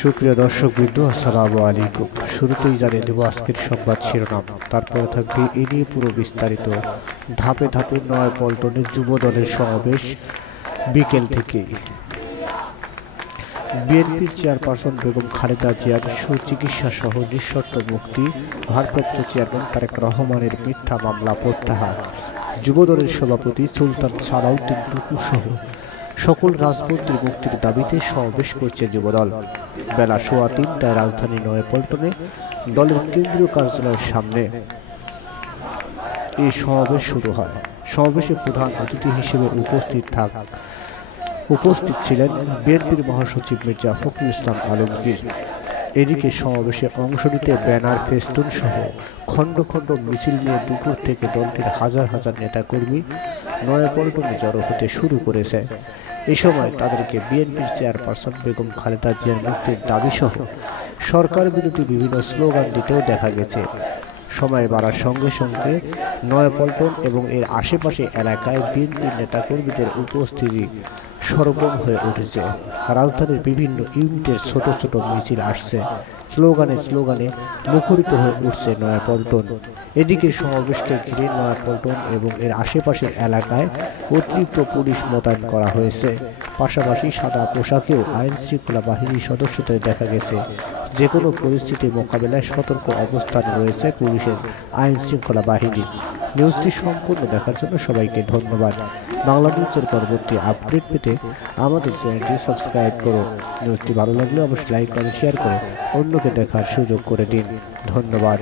সুপ্রিয় দর্শকবৃন্দ, আসসালামু আলাইকুম। শুরুতেই জানিয়ে দেব আজকের সংবাদ শিরোনাম, তারপরে থাকবে এ নিয়ে পুরো বিস্তারিত। ধাপে ধাপে নয়াপল্টনে যুব দলের সমাবেশ বিকেল থেকেই। বিএনপির চেয়ারপারসন বেগম খালেদা জিয়ার সুচিকিৎসা সহ নিঃশর্ত মুক্তি, ভারপ্রাপ্ত চেয়ারম্যান তারেক রহমানের মিথ্যা মামলা প্রত্যাহার, যুবদলের সভাপতি সুলতান সালাউদ্দিন টুকু সহ সকল রাজমন্ত্রী মুক্তির দাবিতে সমাবেশ করছে যুবদল। বেলা 3:15টায় রাজধানী নয়াপল্টনে দলের কেন্দ্রীয় কার্যালয়ের সামনে এই সমাবেশ শুরু হয়। সমাবেশে প্রধান অতিথি হিসেবে উপস্থিত ছিলেন বিএনপির মহাসচিব মির্জা ফখরুল ইসলাম আলমগীর। এদিকে সমাবেশে অংশ নিতে ব্যানার, ফেস্টুন সহ খণ্ড খণ্ড মিছিল নিয়ে দুপুর থেকে দলটির হাজার হাজার নেতাকর্মী নয়াপল্টনে জড়ো হতে শুরু করেছে। এ সময় তাদেরকে বিএনপির চেয়ারপারসন বেগম খালেদা জিয়ার মুক্তির দাবিসহ সরকার বিরোধী বিভিন্ন স্লোগান দিতেও দেখা গেছে। সময় বাড়ার সঙ্গে সঙ্গে নয়াপল্টন এবং এর আশেপাশে এলাকায় বিএনপির নেতাকর্মীদের উপস্থিতি সরগরম হয়ে উঠেছে। রাজধানীর বিভিন্ন ইউনিটের ছোট ছোট মিছিল আসছে, স্লোগানে স্লোগানে মুখরিত হয়ে উঠছে নয়াপল্টন। এদিকে সমাবেশকে ঘিরে নয়াপল্টন এবং এর আশেপাশের এলাকায় অতিরিক্ত পুলিশ মোতায়েন করা হয়েছে। পাশাপাশি সাদা পোশাকেও আইন শৃঙ্খলা বাহিনীর সদস্যদের দেখা গেছে। যে কোনো পরিস্থিতি মোকাবেলায় সতর্ক অবস্থানে রয়েছে পুলিশের আইন শৃঙ্খলা বাহিনী। নিউজটি সম্পূর্ণ দেখার জন্য সবাইকে ধন্যবাদ। বাংলা নিউজের পরবর্তী আপডেট পেতে আমাদের চ্যানেলটি সাবস্ক্রাইব করুন। নিউজটি ভালো লাগলে অবশ্যই লাইক, কমেন্ট, শেয়ার করে অন্যকে দেখার সুযোগ করে দিন। ধন্যবাদ।